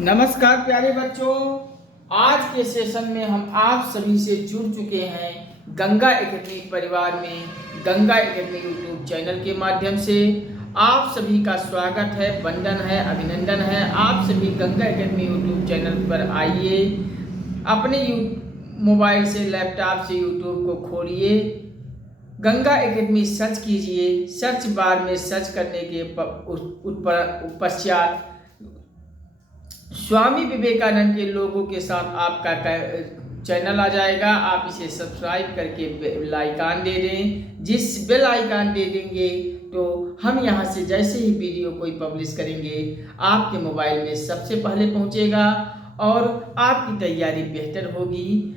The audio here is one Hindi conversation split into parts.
नमस्कार प्यारे बच्चों। आज के सेशन में हम आप सभी से जुड़ चुके हैं गंगा एकेडमी परिवार में। गंगा एकेडमी यूट्यूब चैनल के माध्यम से आप सभी का स्वागत है, वंदन है, अभिनंदन है। आप सभी गंगा एकेडमी यूट्यूब चैनल पर आइए, अपने मोबाइल से, लैपटॉप से यूट्यूब को खोलिए, गंगा एकेडमी सर्च कीजिए। सर्च बार में सर्च करने के पश्चात स्वामी विवेकानंद के लोगों के साथ आपका चैनल आ जाएगा। आप इसे सब्सक्राइब करके बेल आइकन दे दें। जिस बेल आइकन दे देंगे तो हम यहाँ से जैसे ही वीडियो कोई पब्लिश करेंगे आपके मोबाइल में सबसे पहले पहुँचेगा और आपकी तैयारी बेहतर होगी।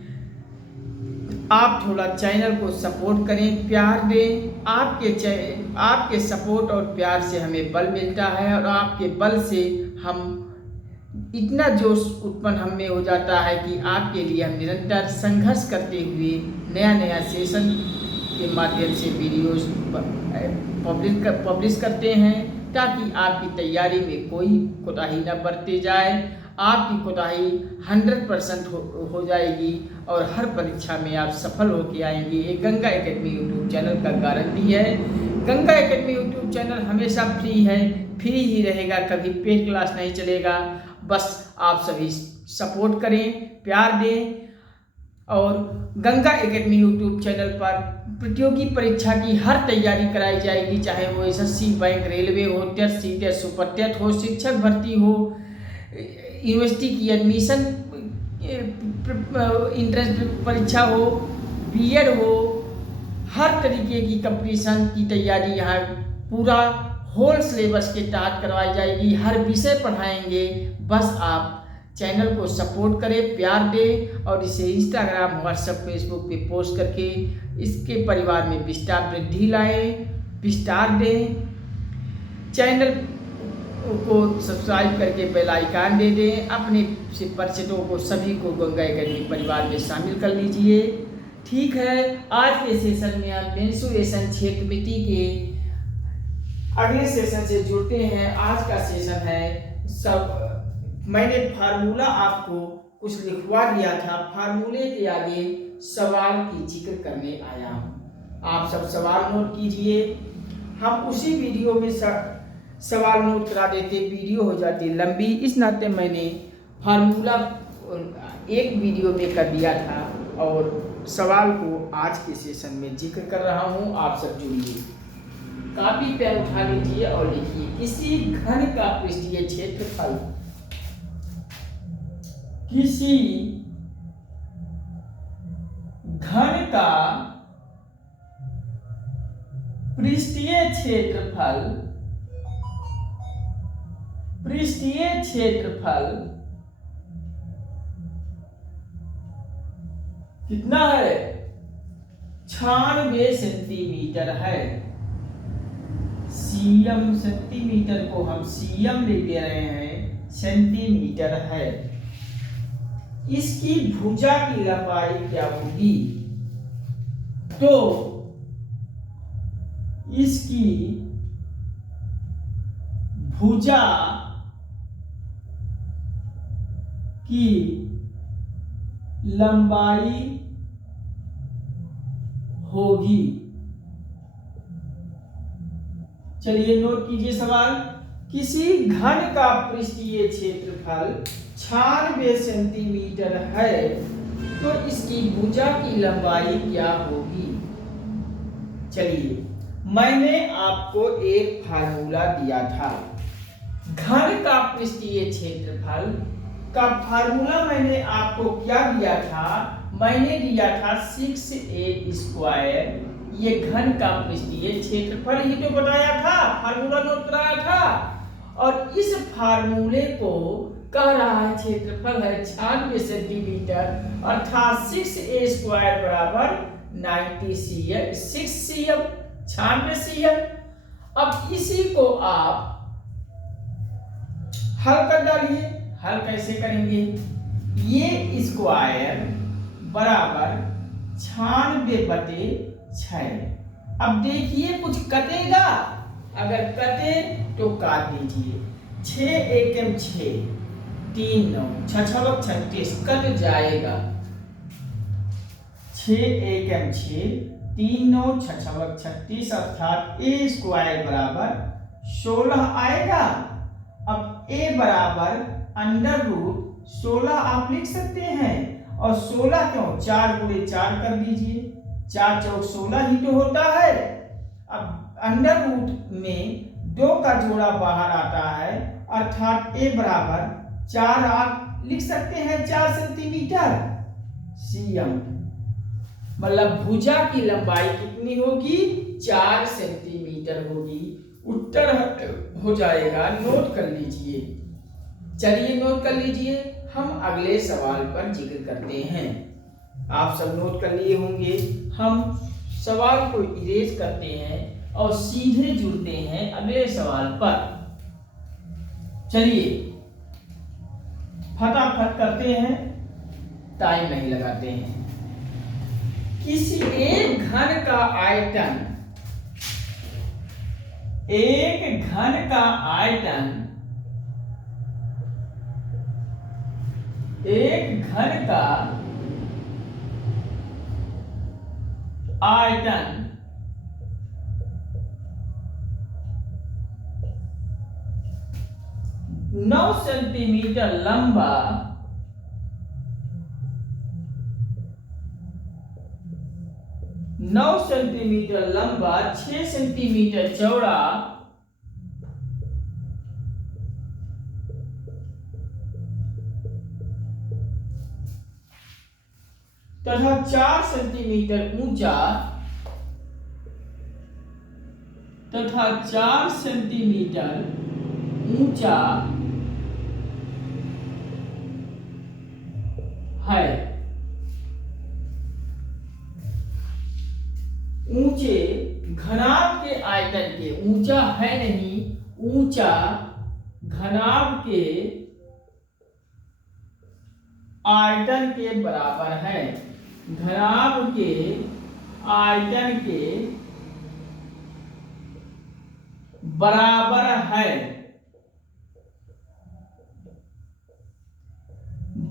आप थोड़ा चैनल को सपोर्ट करें, प्यार दें। आपके सपोर्ट और प्यार से हमें बल मिलता है और आपके बल से हम इतना जोश उत्पन्न हम में हो जाता है कि आपके लिए हम निरंतर संघर्ष करते हुए नया नया सेशन के माध्यम से वीडियोस पब्लिश करते हैं, ताकि आपकी तैयारी में कोई कोताही न बरते जाए। आपकी कोताही 100% हो जाएगी और हर परीक्षा में आप सफल होकर आएंगे। ये गंगा एकेडमी यूट्यूब चैनल का गारंटी है। गंगा एकेडमी यूट्यूब चैनल हमेशा फ्री है, फ्री ही रहेगा, कभी पेड क्लास नहीं चलेगा। बस आप सभी सपोर्ट करें, प्यार दें और गंगा एकेडमी यूट्यूब चैनल पर प्रतियोगी परीक्षा की हर तैयारी कराई जाएगी, चाहे वो एसएससी, बैंक, रेलवे हो, टेट, सीटेट, सुपर टेट हो, शिक्षक भर्ती हो, यूनिवर्सिटी की एडमिशन इंट्रेंस परीक्षा हो, बीएड हो, हर तरीके की कंपटीशन की तैयारी यहाँ पूरा होल सिलेबस के तहत करवाई जाएगी। हर विषय पढ़ाएंगे। बस आप चैनल को सपोर्ट करें, प्यार दें और इसे इंस्टाग्राम, व्हाट्सएप, फेसबुक पे पोस्ट करके इसके परिवार में विस्तार वृद्धि लाएं, विस्तार दें। चैनल को सब्सक्राइब करके बेल आइकन दे दें। अपने से परिचितों को सभी को गंगा एकेडमी परिवार में शामिल कर लीजिए। ठीक है, आज के सेशन में हम मेंसुरेशन क्षेत्रमिति के अगले सेशन से जुड़ते हैं। आज का सेशन है मैंने फार्मूला आपको कुछ लिखवा दिया था, फार्मूले के आगे सवाल की जिक्र करने आया हूँ। आप सब सवाल नोट कीजिए। हम उसी वीडियो में सवाल नोट करा देते, वीडियो हो जाती लंबी, इस नाते मैंने फार्मूला एक वीडियो में कर दिया था और सवाल को आज के सेशन में जिक्र कर रहा हूँ। आप सब जुड़िए, कॉपी पेन उठा लीजिए और लिखिए। किसी घन का पृष्ठीय क्षेत्रफल, किसी घन का पृष्ठीय क्षेत्रफल कितना है? 96 सेंटीमीटर है। सीएम, सेंटीमीटर को हम सीएम ले दे रहे हैं, सेंटीमीटर है। इसकी भुजा की लंबाई क्या होगी? तो इसकी भुजा की लंबाई होगी। चलिए नोट कीजिए सवाल। किसी घन का पृष्ठीय क्षेत्रफल 96 सेंटीमीटर है, तो इसकी भुजा की लंबाई क्या होगी? चलिए, मैंने आपको एक फार्मूला दिया था। घन का पृष्ठीय क्षेत्रफल का फार्मूला मैंने आपको क्या दिया था? मैंने दिया था 6a²। ये घन का पृष्ठीय क्षेत्रफल ही तो बताया था, फार्मूला नोट कराया था। और इस फार्मूले को कह रहा है क्षेत्रफल है 96 सेंटीमीटर, अर्थात 6a² बराबर 6 cm, 96 cm। अब इसी को आप हल कर डालिए। हल कैसे करेंगे? ये स्क्वायर बराबर 96/6। अब देखिए कुछ कटेगा, अगर कटे तो काट दीजिए। 6 एकम 6, 3 9 6 36 कट जाएगा। 6 एकम 6 3 9 6 36 अर्थात ए स्क्वायर बराबर 16 आएगा। अब ए बराबर अंडर रूट 16 आप लिख सकते हैं, और 16 क्यों 4 गुणे 4 कर दीजिए, 4 चौक 16 ही तो होता है। अब अंडर रूट में 2 का जोड़ा बाहर आता है, अर्थात ए बराबर 4 आप लिख सकते हैं 4 सेंटीमीटर सीएम, मतलब भुजा की लंबाई कितनी होगी 4 सेंटीमीटर होगी। उत्तर हो जाएगा, नोट कर लीजिए। चलिए नोट कर लीजिए, हम अगले सवाल पर जिक्र करते हैं। आप सब नोट कर लिए होंगे। हम सवाल को इरेज करते हैं और सीधे जुड़ते हैं अगले सवाल पर। चलिए फटाफट करते हैं, टाइम नहीं लगाते हैं। किसी एक घन का आयतन, एक घन का आयतन, एक घन का आयतन 9 सेंटीमीटर लंबा, 9 सेंटीमीटर लंबा, 6 सेंटीमीटर चौड़ा तथा 4 सेंटीमीटर ऊंचा, तथा 4 सेंटीमीटर ऊंचा है। ऊंचे घनाभ के आयतन के, ऊंचा है नहीं, ऊंचा घनाभ के आयतन के बराबर है, घनाभ के आयतन के बराबर है,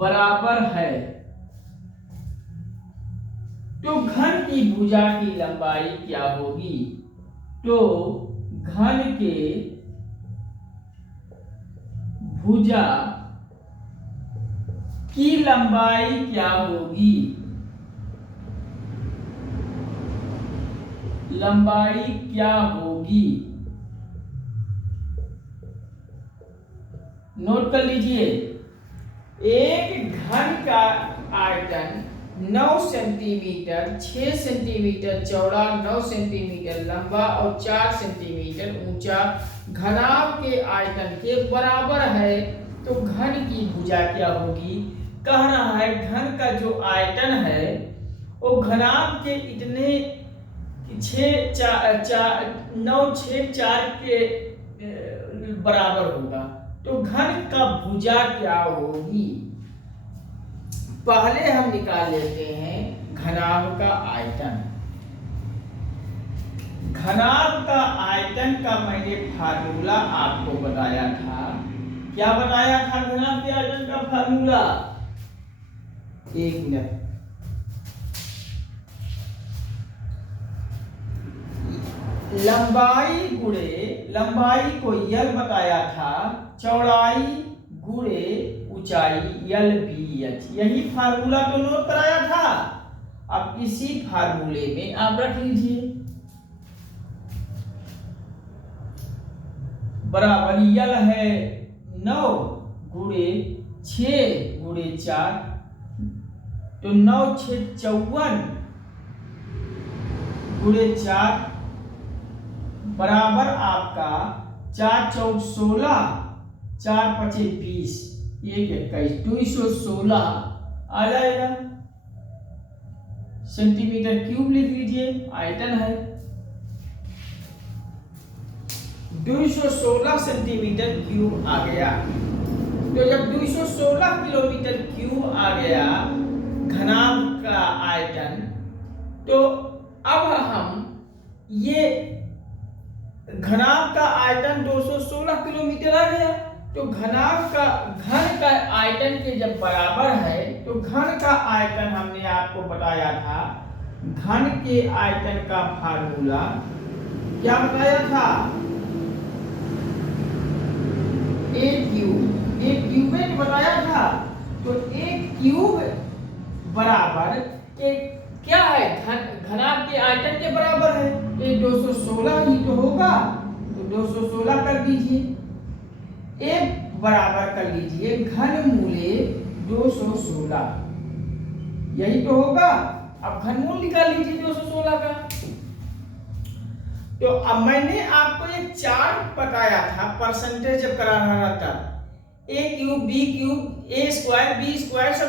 बराबर है। तो घन की भुजा की लंबाई क्या होगी? तो घन के भुजा की लंबाई क्या होगी? लंबाई क्या होगी? नोट कर लीजिए। एक घन का आयतन 9 सेंटीमीटर, 6 सेंटीमीटर चौड़ा, 9 सेंटीमीटर लंबा और 4 सेंटीमीटर ऊंचा घनाभ के आयतन के बराबर है। तो घन की भुजा क्या होगी? कह रहा है घन का जो आयतन है वो घनाभ के इतने 9 6 4 के बराबर होगा। तो घन का भुजा क्या होगी? पहले हम निकाल लेते हैं घनाभ का आयतन। घनाभ का आयतन का मैंने फार्मूला आपको बताया था। क्या बताया था घनाभ के आयतन का फार्मूला? एक मिनट, लंबाई गुणे, लंबाई को यल बताया था, चौड़ाई गुणे ऊंचाई यल बी एच, यही फार्मूला तो नोट कराया था। अब इसी फार्मूले में आप रख लीजिए बराबर यल है 9 गुणे 6 गुणे 4, तो 9 6 54 गुणे 4 बराबर आपका 4 चौक 16, 4 पचे 20, 1 21, 216 आ जाएगा। सेंटीमीटर क्यूब लिख लीजिए, आयतन है 216 सेंटीमीटर क्यूब आ गया। तो जब 216 किलोमीटर क्यूब आ गया घनाभ का आयतन, तो अब हम ये घनाभ का आयतन 216 किलोमीटर आ गया। तो घनाभ का, घन का आयतन के जब बराबर है तो घन का आयतन हमने आपको बताया था, घन के आयतन का फार्मूला क्या बताया था, ए क्यूबेड बताया था। तो एक क्यूब बराबर एक क्या है, घनाभ के आयतन के बराबर है, ये 216 ही तो होगा, तो 216 कर दीजिए। एक बराबर कर लीजिए घन मूले 216, यही तो होगा। अब घनमूल निकाल लीजिए 216 का। तो अब मैंने आपको एक चार्ट बताया था परसेंटेज जब करा रहा था, ए क्यूब बी क्यूब ए स्क्वायर बी स्क्वायर सब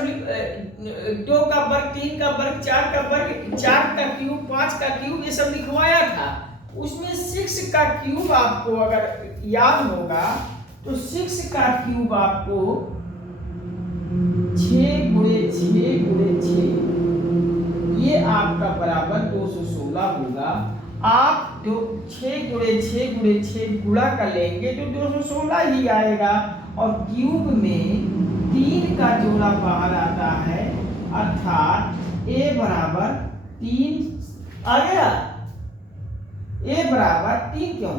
2 का वर्ग 3 का वर्ग 4 का वर्ग 4 का क्यूब 5 का क्यूब ये सब लिखवाया था। उसमें 6 का क्यूब आपको अगर याद होगा तो 6 का क्यूब आपको 6 गुणे 6 गुणे 6 ये आपका बराबर 216 होगा। आप 6 गुणे 6 गुणे 6 गुणा कर लेंगे तो 216 ही आएगा। और क्यूब में 3 का जोड़ा बाहर आता है, अर्थात ए बराबर 3 आ गया। ए बराबर 3 क्यों,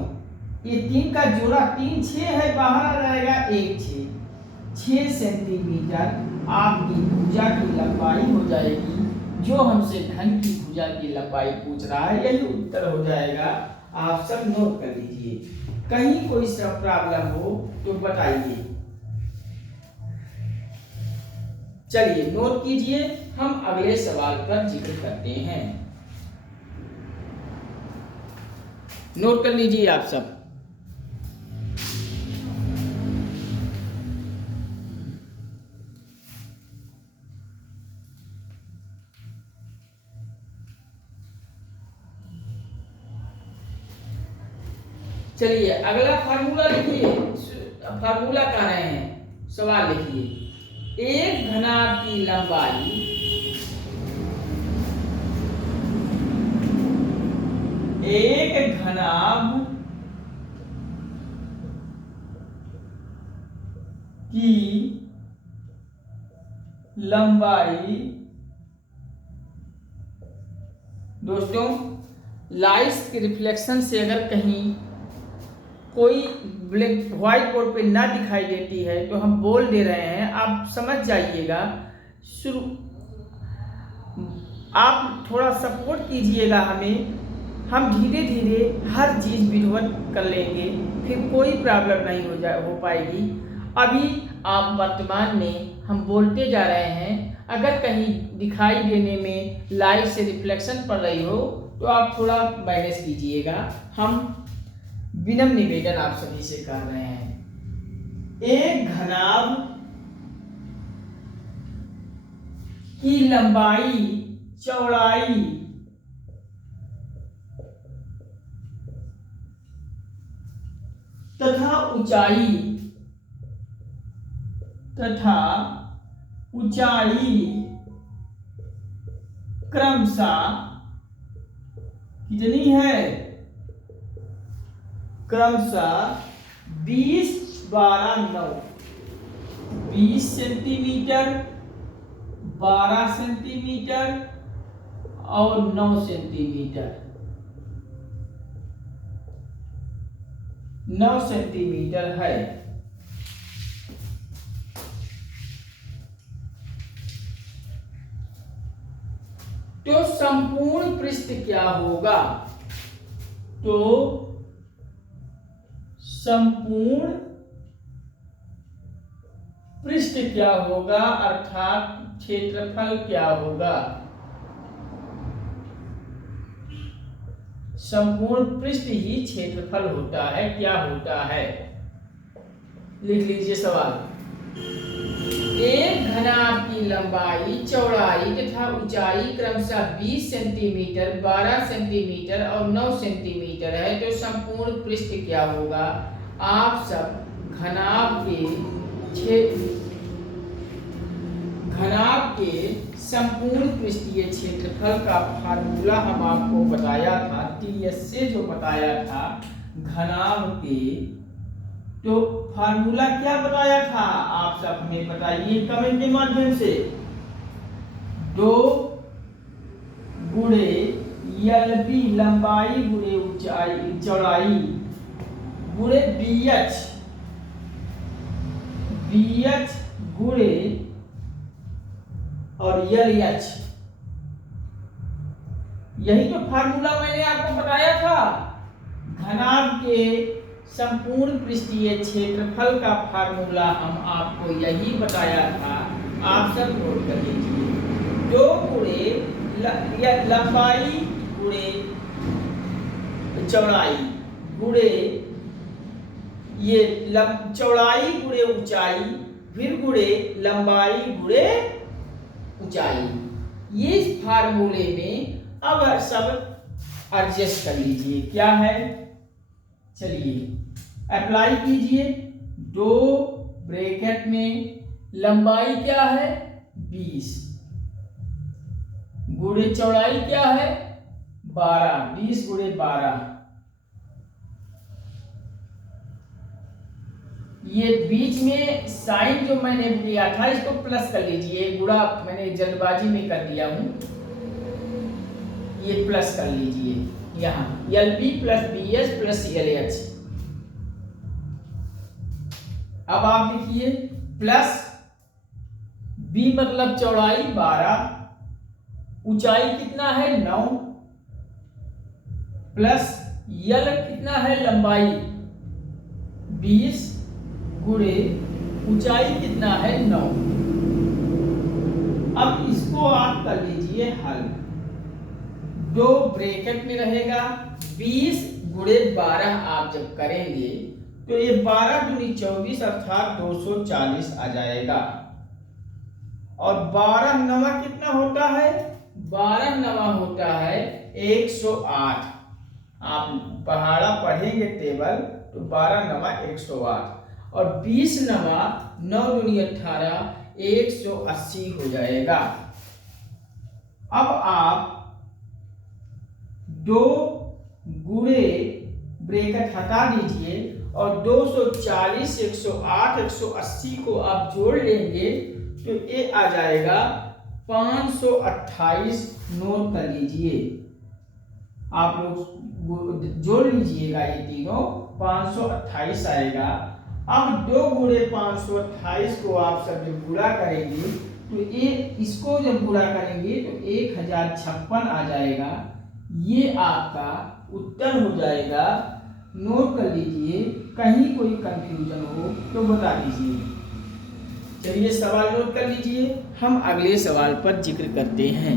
ये 3 का जोड़ा 3 6 है, बाहर आ जाएगा 1 6 सेंटीमीटर आपकी भुजा की लंबाई हो जाएगी। जो हमसे घन की भुजा की लंबाई पूछ रहा है यही उत्तर हो जाएगा। आप सब नोट कर लीजिए, कहीं कोई सब प्रॉब्लम हो तो बताइए। चलिए नोट कीजिए, हम अगले सवाल पर जिक्र करते हैं। नोट कर लीजिए आप सब। चलिए अगला फार्मूला लिखिए, फार्मूला कह रहे हैं, सवाल लिखिए। एक घनाभ की लंबाई एक घनाभ की लंबाई, दोस्तों लाइट के रिफ्लेक्शन से अगर कहीं कोई ब्लैक व्हाइट बोर्ड पे ना दिखाई देती है तो हम बोल दे रहे हैं, आप समझ जाइएगा। शुरू आप थोड़ा सपोर्ट कीजिएगा हमें, हम धीरे धीरे हर चीज़ विधिवत कर लेंगे, फिर कोई प्रॉब्लम नहीं हो पाएगी। अभी आप वर्तमान में हम बोलते जा रहे हैं, अगर कहीं दिखाई देने में लाइट से रिफ्लेक्शन पड़ रही हो तो आप थोड़ा मैनेज कीजिएगा। हम विनम्र निवेदन आप सभी से कर रहे हैं। एक घनाभ की लंबाई चौड़ाई तथा ऊंचाई क्रमशः कितनी है, क्रमशः 20 12 9 20 सेंटीमीटर 12 सेंटीमीटर और 9 सेंटीमीटर 9 सेंटीमीटर है। तो संपूर्ण पृष्ठ क्या होगा, तो संपूर्ण पृष्ठ क्या होगा, अर्थात क्षेत्रफल क्या होगा। संपूर्ण पृष्ठ ही क्षेत्रफल होता है, क्या होता है, लिख लीजिए सवाल। एक घनाभ की लंबाई चौड़ाई तथा ऊंचाई क्रमशः 20 सेंटीमीटर 12 सेंटीमीटर और 9 सेंटीमीटर है, तो संपूर्ण पृष्ठ क्या होगा। आप सब घनाभ के संपूर्ण पृष्ठीय क्षेत्रफल का फार्मूला हम आपको बताया था, टीएस से जो बताया था, घनाभ के तो फार्मूला क्या बताया था आप सब हमें बताइए कमेंट के माध्यम से। 2 गुणे LB लंबाई गुणे ऊंचाई चौड़ाई गुणे BH गुणे और LH। यही तो फार्मूला मैंने आपको बताया था। घनाभ के संपूर्ण पृष्ठीय क्षेत्रफल का फार्मूला हम आपको यही बताया था। आप सब नोट कर लीजिए। 2 गुणे लंबाई गुणे चौड़ाई गुणे ये चौड़ाई गुणे ऊंचाई फिर गुणे लंबाई गुणे ऊंचाई। ये इस फार्मूले में अब सब एडजस्ट कर लीजिए। क्या है, चलिए अप्लाई कीजिए। 2 ब्रैकेट में लंबाई क्या है 20 गुणे चौड़ाई क्या है 12, 20 गुणे 12। ये बीच में साइन जो मैंने लिया था इसको प्लस कर लीजिए। गुणा मैंने जल्दबाजी में कर दिया हूं, ये प्लस कर लीजिए। यहाँ LB plus BH plus LH। अब आप लिखिए प्लस B मतलब चौड़ाई 12, ऊंचाई कितना है 9, प्लस L कितना है लंबाई 20 गुणे ऊंचाई कितना है 9। अब इसको आप कर लीजिए हल। 2 ब्रैकेट में रहेगा 20 गुणे 12 आप जब करेंगे तो ये 12 दूनी 24 अर्थात 240 आ जाएगा। और 12 नवा कितना होता है 12 नवा होता है 108। आप पहाड़ा पढ़ेंगे टेबल तो 12 नवा 108 और 20 नवा 9 दूनी 18 180 हो जाएगा। अब आप 2 गुणे ब्रैकेट हटा दीजिए और 240 108 180 को आप जोड़ लेंगे तो ये आ जाएगा 528। नोट कर लीजिए, आप लोग जोड़ लीजिएगा, ये तीनों 528 आएगा। अब 2 गुणे 528 को आप सब जब गुणा करेंगे तो ये इसको जब गुणा करेंगे तो 1056 आ जाएगा। ये आपका उत्तर हो जाएगा। नोट कर लीजिए, कहीं कोई कंफ्यूजन हो तो बता दीजिए। चलिए सवाल नोट कर लीजिए, हम अगले सवाल पर जिक्र करते हैं।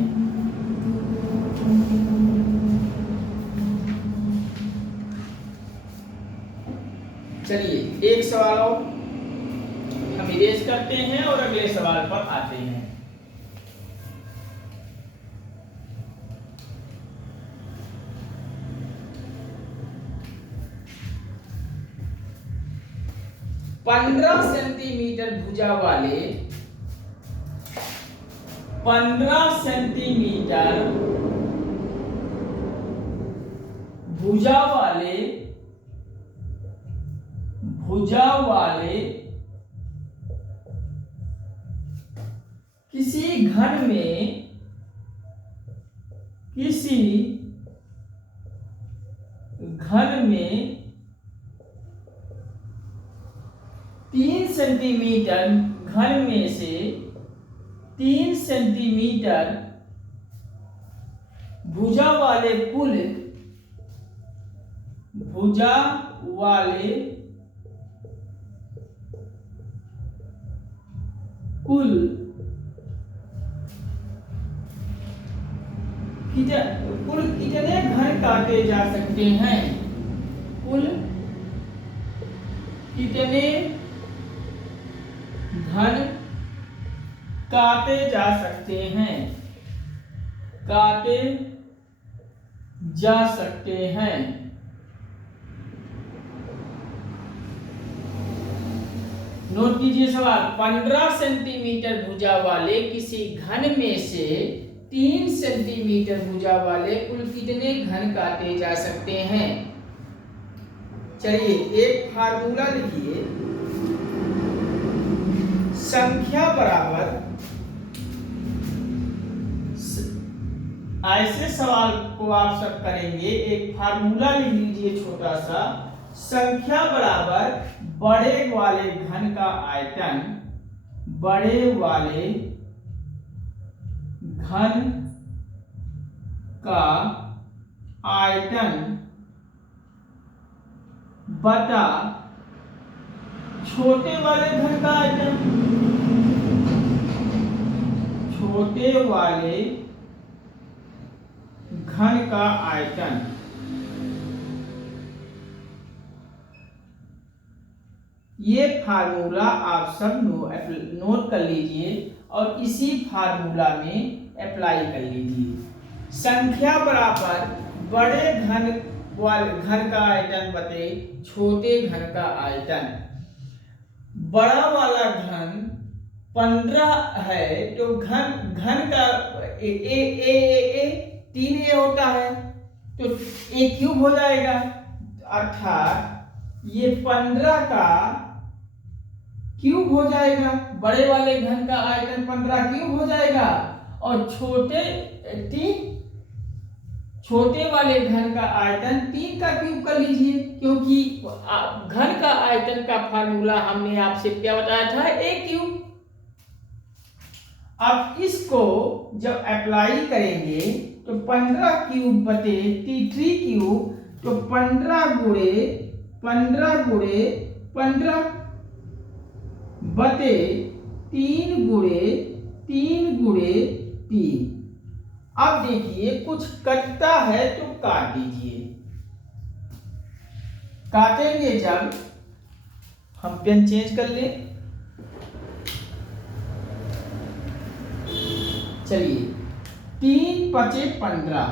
चलिए एक सवाल और हम इरेज करते हैं और अगले सवाल पर आते हैं। पंद्रह सेंटीमीटर भुजा वाले 15 सेंटीमीटर भुजा वाले किसी घन में 3 सेंटीमीटर घन में से 3 सेंटीमीटर भुजा वाले कुल कितने घन काटे जा सकते हैं। कुल कितने घन काटे जा सकते हैं, नोट कीजिए सवाल। 15 सेंटीमीटर भुजा वाले किसी घन में से 3 सेंटीमीटर भुजा वाले कुल कितने घन काटे जा सकते हैं। चलिए एक फार्मूला लिखिए, संख्या बराबर, ऐसे सवाल को आप सब करेंगे, एक फार्मूला लिख लीजिए छोटा सा, संख्या बराबर बड़े वाले घन का आयतन, बड़े वाले घन का आयतन बटा छोटे वाले घन का आयतन, छोटे वाले घन का आयतन। ये फार्मूला आप सब नोट कर लीजिए और इसी फार्मूला में अप्लाई कर लीजिए। संख्या बराबर बड़े घन वाले घन का आयतन बटे छोटे घन का आयतन। बड़ा वाला घन 15 है तो घन का ए 3a होता है तो a क्यूब हो जाएगा, अर्थात ये 15 का क्यूब हो जाएगा। बड़े वाले घन का आयतन 15 क्यूब हो जाएगा और छोटे वाले घन का आयतन 3 का क्यूब कर लीजिए, क्योंकि घन का आयतन का फार्मूला हमने आपसे क्या बताया था, a क्यूब। अब इसको जब अप्लाई करेंगे तो 15 क्यूब बटे 3 क्यूब, तो 15 गुणे 15 बटे 3 गुणे 3। अब देखिए कुछ कटता है तो काट दीजिए। काटेंगे जब, हम पेन चेंज कर लें। चलिए 3 पचे 15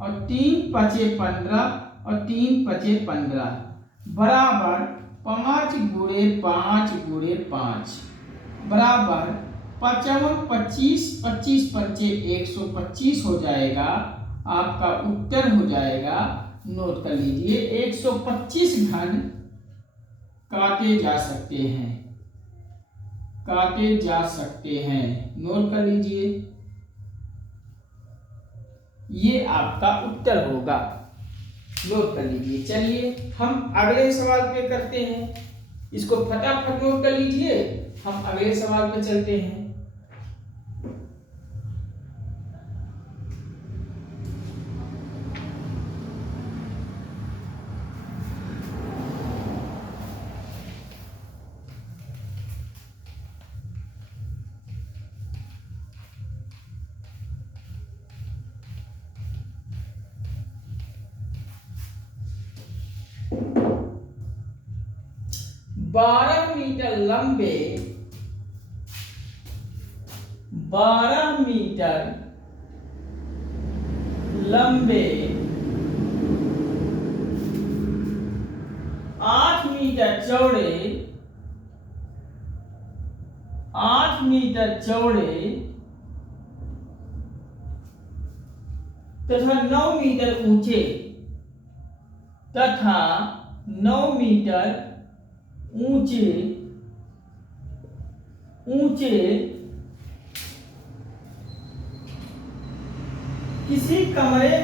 और 3 पचे 15 और 3 पचे 15 बराबर 5 गुणे 5 गुणे 5 बराबर 25 25 पंचे 125 हो जाएगा। आपका उत्तर हो जाएगा, नोट कर लीजिए, 125 घन काटे जा सकते हैं, काटे जा सकते हैं। नोट कर लीजिए, ये आपका उत्तर होगा, नोट कर लीजिए। चलिए हम अगले सवाल पे करते हैं, इसको फटाफट नोट कर लीजिए, हम अगले सवाल पे चलते हैं। बारह मीटर लंबे 12 मीटर लंबे 8 मीटर चौड़े 8 मीटर चौड़े तथा 9 मीटर ऊंचे तथा 9 मीटर ऊंचे किसी कमरे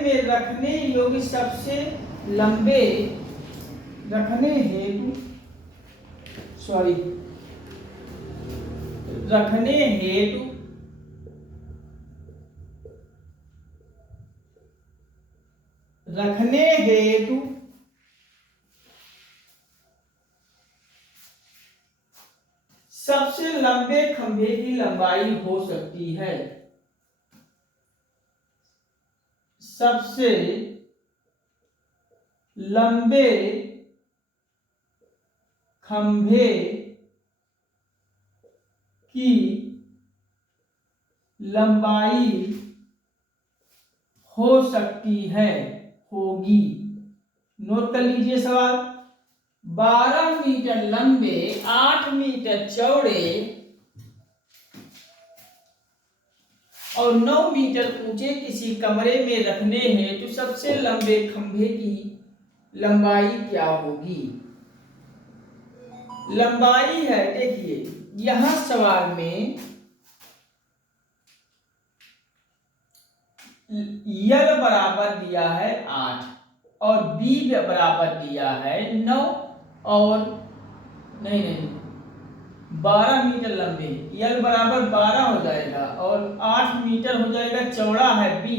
में रखने योग्य सबसे लंबे रखने हेतु सबसे लंबे खंभे की लंबाई हो सकती है। सबसे लंबे खंभे की लंबाई हो सकती है, होगी। नोट कर लीजिए सवाल, 12 मीटर लंबे, 8 मीटर चौड़े और 9 मीटर ऊंचे किसी कमरे में रखने हैं तो सबसे लंबे खंभे की लंबाई क्या होगी? लंबाई है, देखिए यहां सवाल में यल बराबर दिया है 8 और बी बराबर दिया है 9 और नहीं 12 मीटर लंबे, यल बराबर 12 हो जाएगा और 8 मीटर हो जाएगा, चौड़ा है बी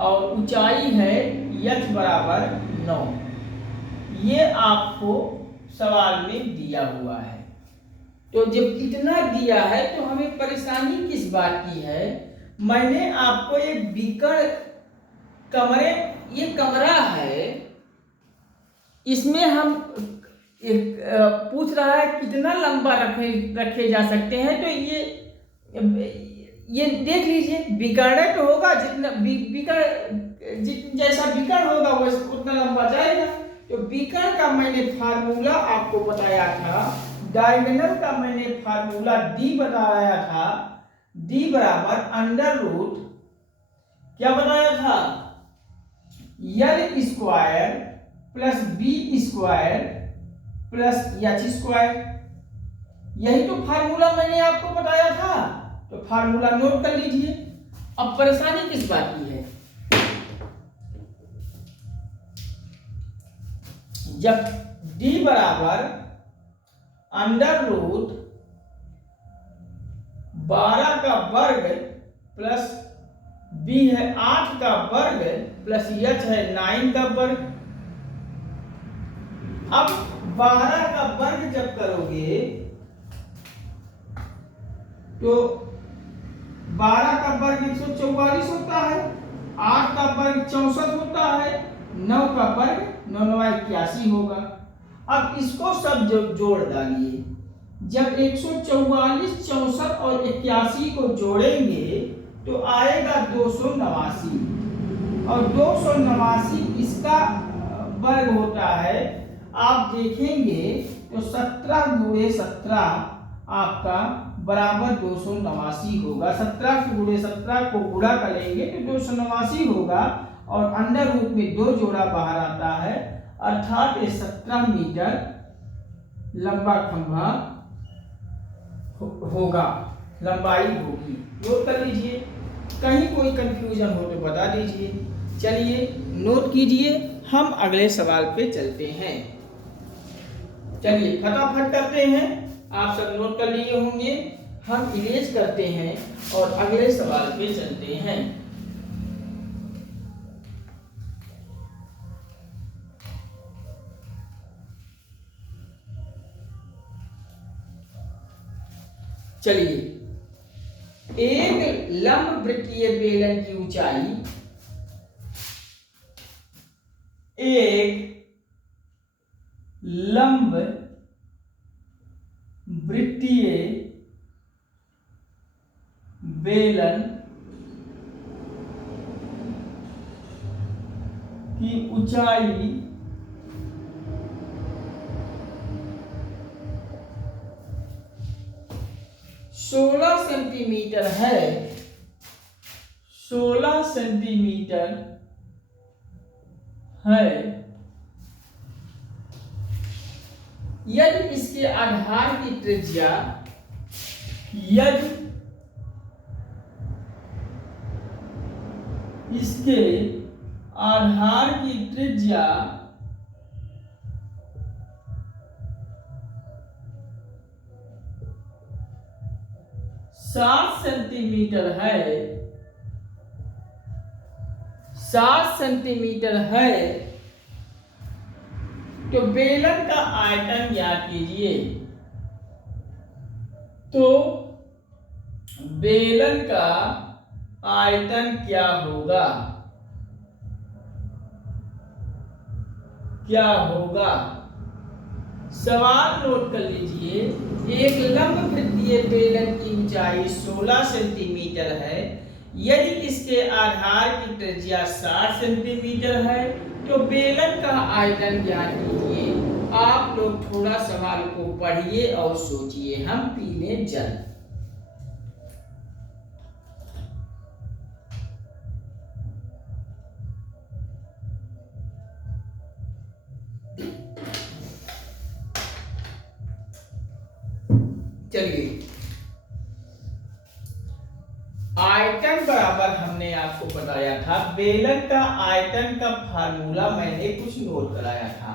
और ऊंचाई है यच बराबर 9। ये आपको सवाल में दिया हुआ है। तो जब इतना दिया है तो हमें परेशानी किस बात की है? मैंने आपको एक विकर्ण कमरे, ये कमरा है, इसमें हम पूछ रहा है कितना लंबा रखे जा सकते हैं। तो ये देख लीजिए, विकर्ण तो होगा, जैसा विकर्ण होगा वो उतना लंबा जाएगा। तो विकर्ण का मैंने फार्मूला आपको बताया था, डायगोनल का मैंने फार्मूला डी बताया था, डी बराबर अंडर रूट क्या बताया था, L square plus B square plus H square. यही तो फार्मूला मैंने आपको बताया था। तो फार्मूला नोट कर लीजिए। अब परेशानी किस बात की है? जब d बराबर अंडर रूट 12 का वर्ग प्लस b है 8 का वर्ग प्लस h है 9 का वर्ग। अब 12 का वर्ग जब करोगे तो 12 का वर्ग 144 होता है, 8 का वर्ग 64 होता है, 9 का वर्ग 9 81 होगा। अब इसको सब जोड़ डालिए। जब 144, 64 और 81 को जोड़ेंगे तो आएगा 289 और 289 इसका वर्ग होता है। आप देखेंगे तो 17 गुणे 17 आपका बराबर 289 होगा। 17 गुणे 17 को गुणा करेंगे तो 289 होगा और अंडर रूट में 2 जोड़ा बाहर आता है, अर्थात ये 17 मीटर लंबा खंभा होगा, लंबाई होगी। नोट कर लीजिए, कहीं कोई कंफ्यूजन हो तो बता दीजिए। चलिए नोट कीजिए, हम अगले सवाल पे चलते हैं। चलिए फटाफट करते हैं, आप सब नोट कर लिए होंगे। हम इरेज करते हैं और अगले सवाल पे चलते हैं। चलिए, एक लंब वृत्तीय बेलन की ऊंचाई एक लंब वृत्तीय बेलन की ऊंचाई 16 सेंटीमीटर है, 16 सेंटीमीटर है। यदि इसके आधार की त्रिज्या, यदि इसके आधार की त्रिज्या 7 सेंटीमीटर है, 7 सेंटीमीटर है, तो बेलन का आयतन ज्ञात कीजिए। तो बेलन का आयतन क्या होगा, क्या होगा? सवाल नोट कर लीजिए। एक लंब वृत्तीय बेलन की ऊंचाई 16 सेंटीमीटर है, यदि इसके आधार की त्रिज्या 60 सेंटीमीटर है, तो बेलन का आयतन ज्ञात कीजिए। आप लोग थोड़ा सवाल को पढ़िए और सोचिए। हम पीने जल। चलिए, आयतन बराबर हमने आपको बताया था, बेलन का आयतन का फार्मूला मैंने कुछ नोट कराया था।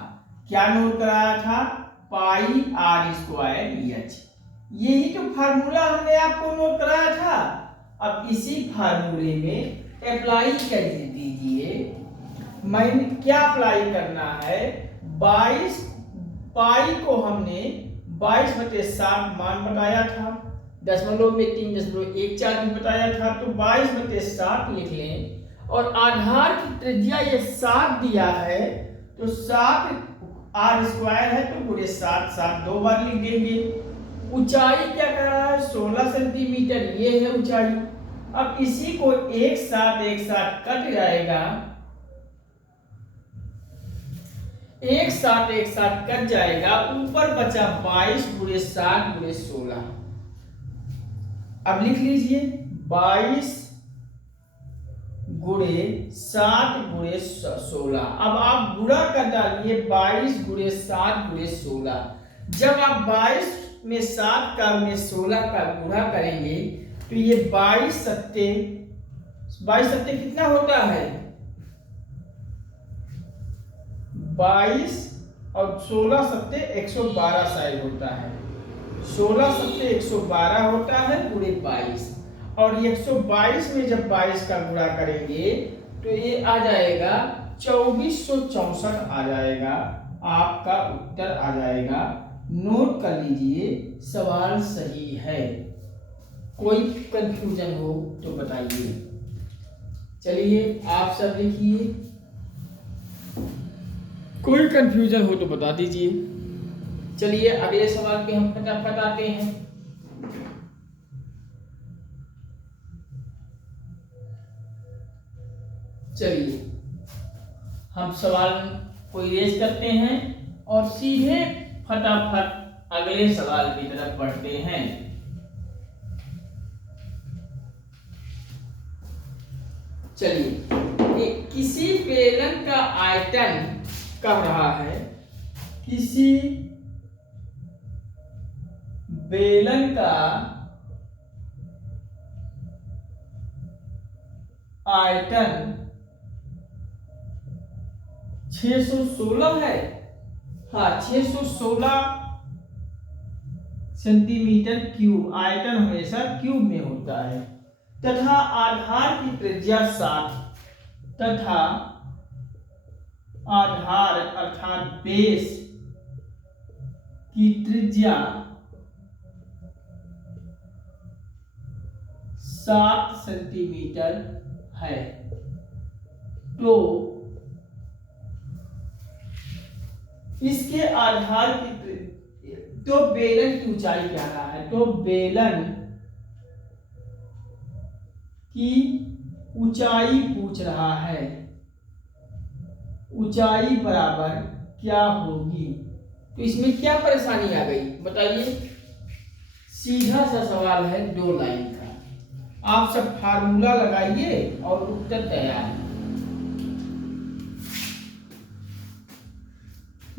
क्या नोट कराया था? पाई आर स्क्वायर एच। यही तो फार्मूला हमने आपको नोट कराया था। अब इसी फार्मूले में अप्लाई कर दीजिए। मैंने क्या अप्लाई करना है? 22 पाई को हमने 22/7 मान बताया था, दशमलव में 3.14 भी बताया था, तो 22/7 लिख लें। और आधार की त्रिज्या ये 7 दिया है, तो 7 आर स्क्वायर है तो पूरे 7 7 दो बार लिख देंगे। ऊंचाई क्या कर रहा है? 16 सेंटीमीटर, ये है ऊंचाई। अब इसी को एक साथ कट जाएगा, एक साथ कट जाएगा। ऊपर बचा 22 × 7 × 16। अब लिख लीजिए 22 × 7 × 16। अब आप गुणा कर डालिए 22 × 7 × 16। जब आप 22 में 7 का में 16 का गुणा करेंगे तो ये 22 सत्ते कितना होता है? 22 और 16 सत्ते 112 साइज होता है। 16 सत्ते 112 होता है पूरे 22। और 122 में जब 22 का गुणा करेंगे तो ये आ जाएगा 2464 आ जाएगा। आपका उत्तर आ जाएगा। नोट कर लीजिए, सवाल सही है। कोई कंफ्यूजन हो तो बताइए। चलिए आप सब लिखिए, कोई कंफ्यूजन हो तो बता दीजिए। चलिए अगले सवाल पे हम फटाफट आते हैं। चलिए हम सवाल को इरेज करते हैं और सीधे फटाफट अगले सवाल की तरफ बढ़ते हैं। चलिए, किसी बेलन का आयतन कह रहा है, किसी बेलन का आयतन 616 है। हाँ, 616 सेंटीमीटर क्यूब। आयतन हमेशा क्यूब में होता है। तथा आधार की त्रिज्या 7, तथा आधार अर्थात बेस की त्रिज्या 7 सेंटीमीटर है। तो इसके आधार की तो बेलन की ऊंचाई क्या रहा है? तो बेलन की ऊंचाई पूछ रहा है। ऊंचाई बराबर क्या होगी? तो इसमें क्या परेशानी आ गई बताइए? सीधा सा सवाल है 2 लाइन का। आप सब फार्मूला लगाइए और उत्तर तैयार।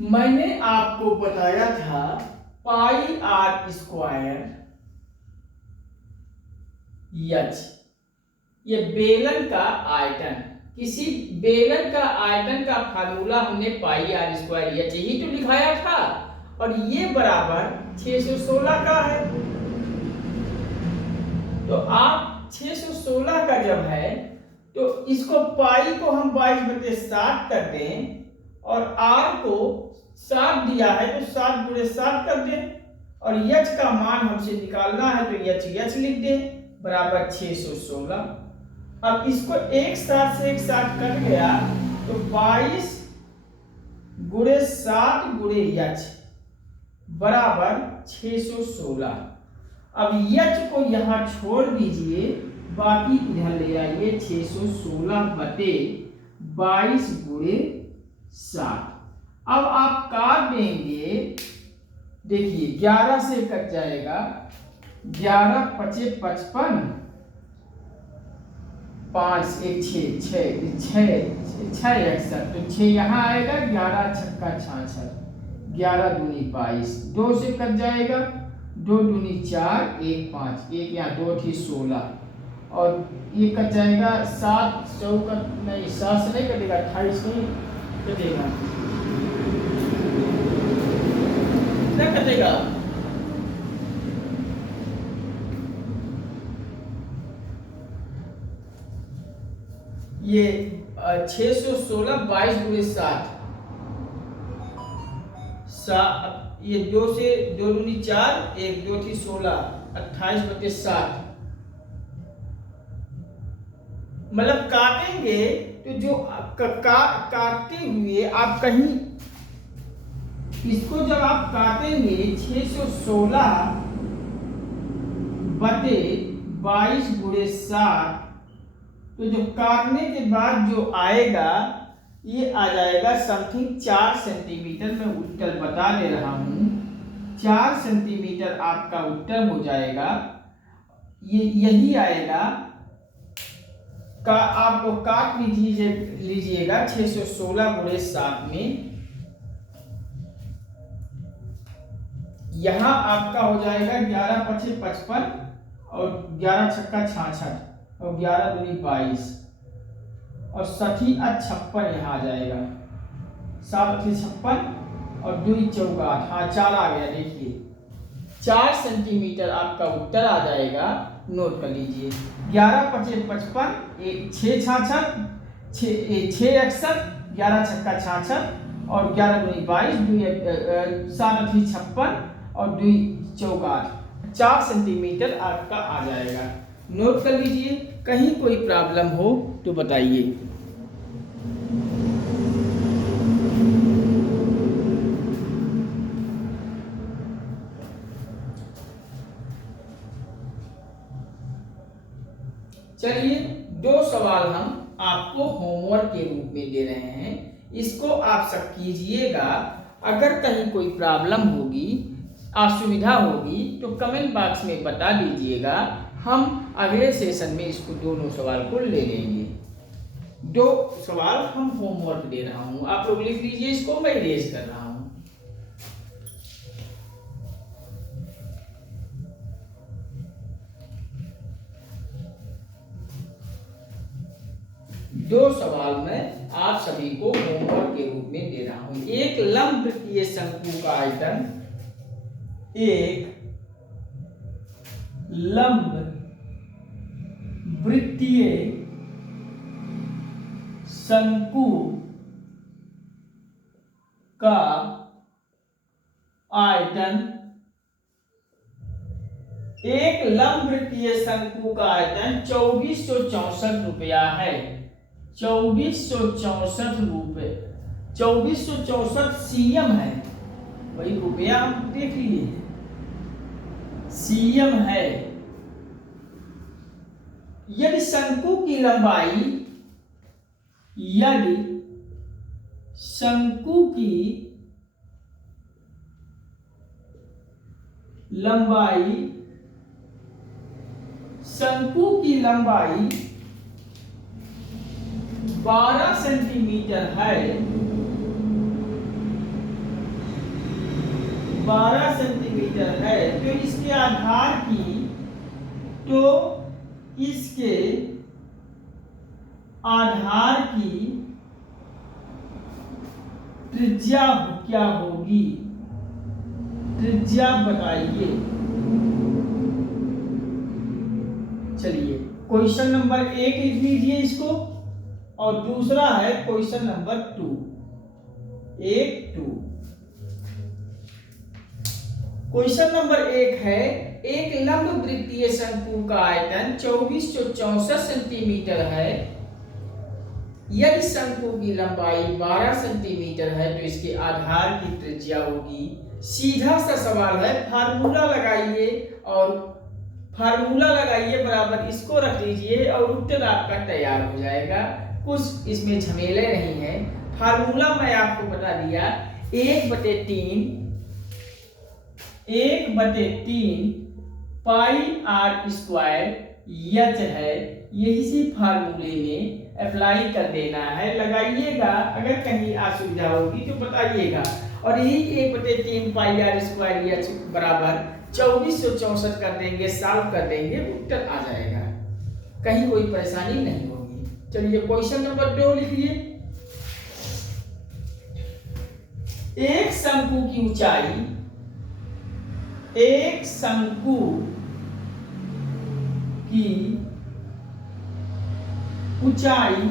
मैंने आपको बताया था पाई आर स्क्वायर एच, ये बेलन का आयतन। किसी बेलन का आयतन का फार्मूला हमने पाई आर स्क्वायर एच ही तो लिखाया था, और ये बराबर 616 का है। तो आप 616 का जब है तो इसको पाई को हम 22/7 कर दें, और आर को 7 दिया है तो 7 × 7 कर दें, और एच का मान हमसे निकालना है तो एच लिख दें बराबर 616। अब इसको एक साथ कट गया तो 22 × 7 × एच बराबर 616। अब एच को यहां छोड़ दीजिए, बाकी इधर ले आइए। 616 बटे 22 × 60। अब आप काट देंगे, देखिए 11 से कट जाएगा, 11 पचे 55, 5 एक 6 61, तो 6 यहाँ आएगा, 11 छक्का 66, 11 दूनी 22, 2 से कट जाएगा, 2 दूनी 4, 1 5, 1 यहाँ 2 थी 16, और ये कट जाएगा, 7 चौका नहीं, 7 से नहीं कटेगा, 28 नहीं कटेगा, कितना कटेगा, ये 616, 22 गुणे 60, ये 2 से 2 दूनी 4, 1 2 थी 16, 28 बटे 60, मतलब काटेंगे तो जो काटते हुए आप कहीं इसको जब आप काटेंगे 616 बटे 22 गुणे 60, तो जो काटने के बाद जो आएगा ये आ जाएगा समथिंग 4 सेंटीमीटर। मैं उत्तर बता दे रहा हूं, 4 सेंटीमीटर आपका उत्तर हो जाएगा। ये यही आएगा का आप काट लीजिएगा 616 गुणे 7 में, यहां आपका हो जाएगा 11 पचे 55 और 11 छक्का 66 और 11 दूनी 22 और 60 56 यहाँ आ जाएगा, 7 56 और 2 चौका 8, हाँ 4 आ गया। देखिए 4 सेंटीमीटर आपका उत्तर आ जाएगा, नोट कर लीजिए। 11 पचे 55, 6 66, 6 61, 11 छक्का 66 और 11 दूनी 22, 7 56 और 2 चौका 8, 4 सेंटीमीटर आपका आ जाएगा। नोट कर लीजिए, कहीं कोई प्रॉब्लम हो तो बताइए। चलिए 2 सवाल हम आपको होमवर्क के रूप में दे रहे हैं, इसको आप सब कीजिएगा। अगर कहीं कोई प्रॉब्लम होगी, असुविधा होगी तो कमेंट बॉक्स में बता दीजिएगा, हम अगले सेशन में इसको दोनों सवाल को ले लेंगे। 2 सवाल हम होमवर्क दे रहा हूं, आप लोग लिख लीजिए इसको, मैं इरेज कर रहा हूं। दो सवाल मैं आप सभी को होमवर्क के रूप में दे रहा हूं। एक लंबवृत्तीय शंकु का आयतन, एक लंब वृत्तीय शंकु का आयतन, एक लंब वृत्तीय शंकु का आयतन 2464 रुपया है। 2464 रुपये, 2464 सीएम है, वही रुपया हम देख लिए, सीएम है। यदि शंकु की लंबाई, यदि शंकु की लंबाई, शंकु की लंबाई 12 सेंटीमीटर है, 12 सेंटीमीटर है, तो इसके आधार की, तो इसके आधार की त्रिज्या क्या होगी, त्रिज्या बताइए। चलिए क्वेश्चन नंबर 1 लिख लीजिए इसको, और दूसरा है क्वेश्चन नंबर 2, 2। क्वेश्चन नंबर 1 है, एक लंब वृत्तीय शंकु का आयतन 2464 सेंटीमीटर है। यदि शंकु की लंबाई 12 सेंटीमीटर है तो इसके आधार की त्रिज्या होगी। सीधा सा सवाल है, फार्मूला लगाइए, और फार्मूला लगाइए बराबर इसको रख लीजिए और उत्तर आपका तैयार हो जाएगा। कुछ इसमें झमेले नहीं है, फार्मूला मैं आपको बता दिया, 1/3 पाई आर स्क्वायर एच है। यही सी फार्मूले में अप्लाई कर देना है, लगाइएगा। अगर कहीं असुविधा होगी तो बताइएगा। और यही 1/3 पाई आर स्क्वायर एच बराबर 2464 कर देंगे, सॉल्व कर देंगे, उत्तर आ जाएगा, कहीं कोई परेशानी नहीं होगी। चलिए क्वेश्चन नंबर 2 लिखिए। एक शंकु की ऊंचाई, एक शंकु की ऊंचाई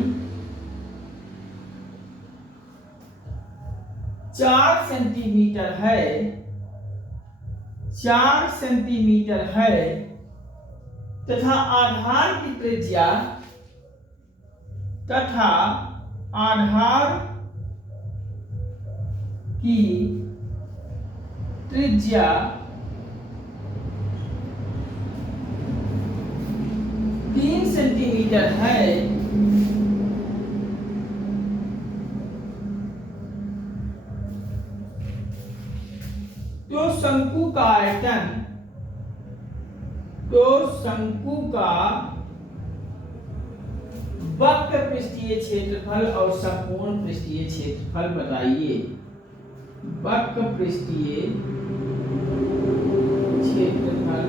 4 सेंटीमीटर है, 4 सेंटीमीटर है तथा आधार की त्रिज्या, तथा आधार की त्रिज्या 3 सेंटीमीटर है, तो शंकु का आयतन, तो शंकु का वक्र पृष्ठीय क्षेत्रफल और संपूर्ण पृष्ठीय क्षेत्रफल बताइए। वक्र पृष्ठीय क्षेत्रफल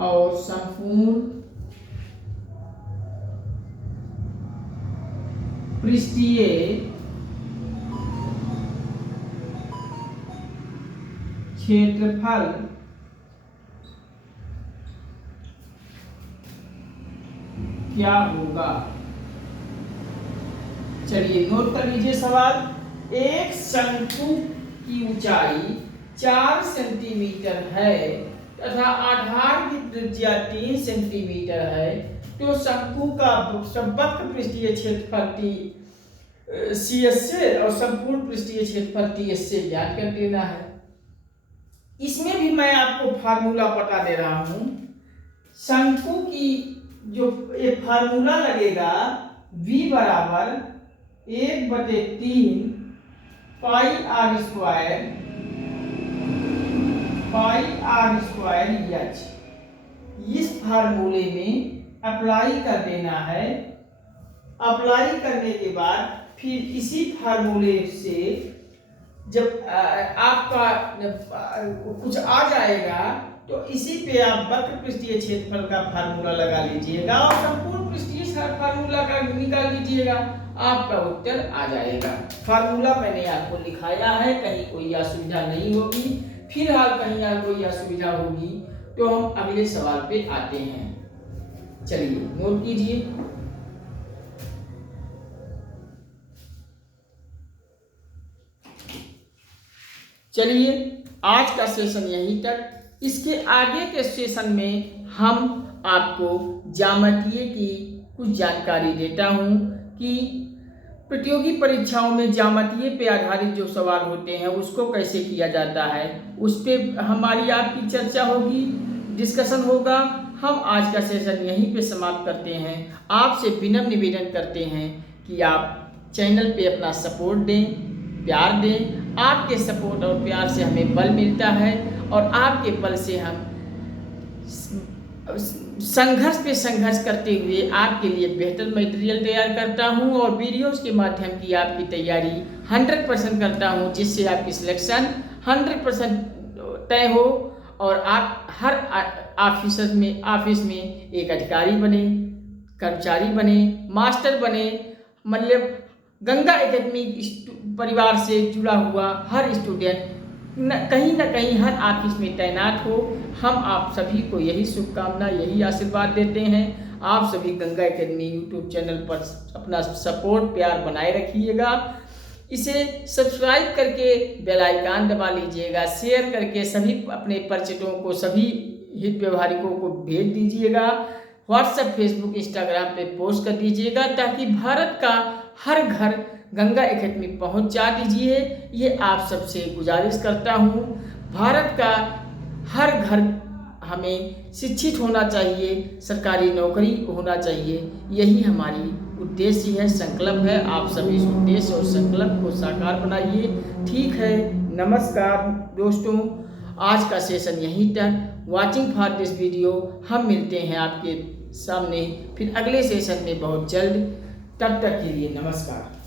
और संपूर्ण पृष्ठीय क्षेत्रफल क्या होगा। चलिए नोट कर लीजिए सवाल। एक शंकु की ऊंचाई 4 सेंटीमीटर है तथा आधार की त्रिज्या 3 सेंटीमीटर है, तो शंकु का वक्र पृष्ठीय क्षेत्रफल CS से और संपूर्ण पृष्ठीय क्षेत्रफल TS से ज्ञात कर देना है। इसमें भी मैं आपको फार्मूला बता दे रहा हूं। शंकु की जो ये फार्मूला लगेगा, V बराबर 1/3 पाई आर स्क्वायर एच। इस फार्मूले में अप्लाई कर देना है। अप्लाई करने के बाद फिर इसी फार्मूले से जब आपका कुछ आ जाएगा तो इसी पे आप वक्र पृष्ठीय क्षेत्रफल का फार्मूला लगा लीजिएगा और संपूर्ण पृष्ठीय फार्मूला का निकाल लीजिएगा, आपका उत्तर आ जाएगा। फार्मूला मैंने आपको लिखाया है, कहीं कोई असुविधा नहीं होगी। फिलहाल कहीं कोई असुविधा होगी तो हम अगले सवाल पे आते हैं। चलिए नोट कीजिए। चलिए आज का सेशन यहीं तक। इसके आगे के सेशन में हम आपको ज्यामितीय की कुछ जानकारी देता हूं कि प्रतियोगी परीक्षाओं में ज्यामितीय पे आधारित जो सवाल होते हैं उसको कैसे किया जाता है, उस पे हमारी आपकी चर्चा होगी, डिस्कशन होगा। हम आज का सेशन यहीं पे समाप्त करते हैं। आपसे विनम्र निवेदन करते हैं कि आप चैनल पे अपना सपोर्ट दें, प्यार दें। आपके सपोर्ट और प्यार से हमें बल मिलता है और आपके बल से हम संघर्ष पे संघर्ष करते हुए आपके लिए बेहतर मटेरियल तैयार करता हूं और वीडियोस के माध्यम की आपकी तैयारी 100% करता हूं, जिससे आपकी सिलेक्शन 100% तय हो और आप हर ऑफिस में एक अधिकारी बने, कर्मचारी बने, मास्टर बने। मतलब गंगा एकेडमी परिवार से जुड़ा हुआ हर स्टूडेंट कहीं ना कहीं हर ऑफिस में तैनात हो। हम आप सभी को यही शुभकामना, यही आशीर्वाद देते हैं। आप सभी गंगा एकेडमी यूट्यूब चैनल पर अपना सपोर्ट प्यार बनाए रखिएगा। इसे सब्सक्राइब करके बेल आइकन दबा लीजिएगा, शेयर करके सभी अपने परिचितों को, सभी हित व्यवहारिकों को भेज दीजिएगा। व्हाट्सएप, फेसबुक, इंस्टाग्राम पे पोस्ट कर दीजिएगा ताकि भारत का हर घर गंगा एकेडमी पहुंचा दीजिए। ये आप सबसे गुजारिश करता हूँ। भारत का हर घर हमें शिक्षित होना चाहिए, सरकारी नौकरी होना चाहिए, यही हमारी उद्देश्य है, संकल्प है। आप सभी इस उद्देश्य और संकल्प को साकार बनाइए। ठीक है, नमस्कार दोस्तों, आज का सेशन यहीं तक। Watching for this video. हम मिलते हैं आपके सामने फिर अगले सेशन में बहुत जल्द। तब तक के लिए नमस्कार।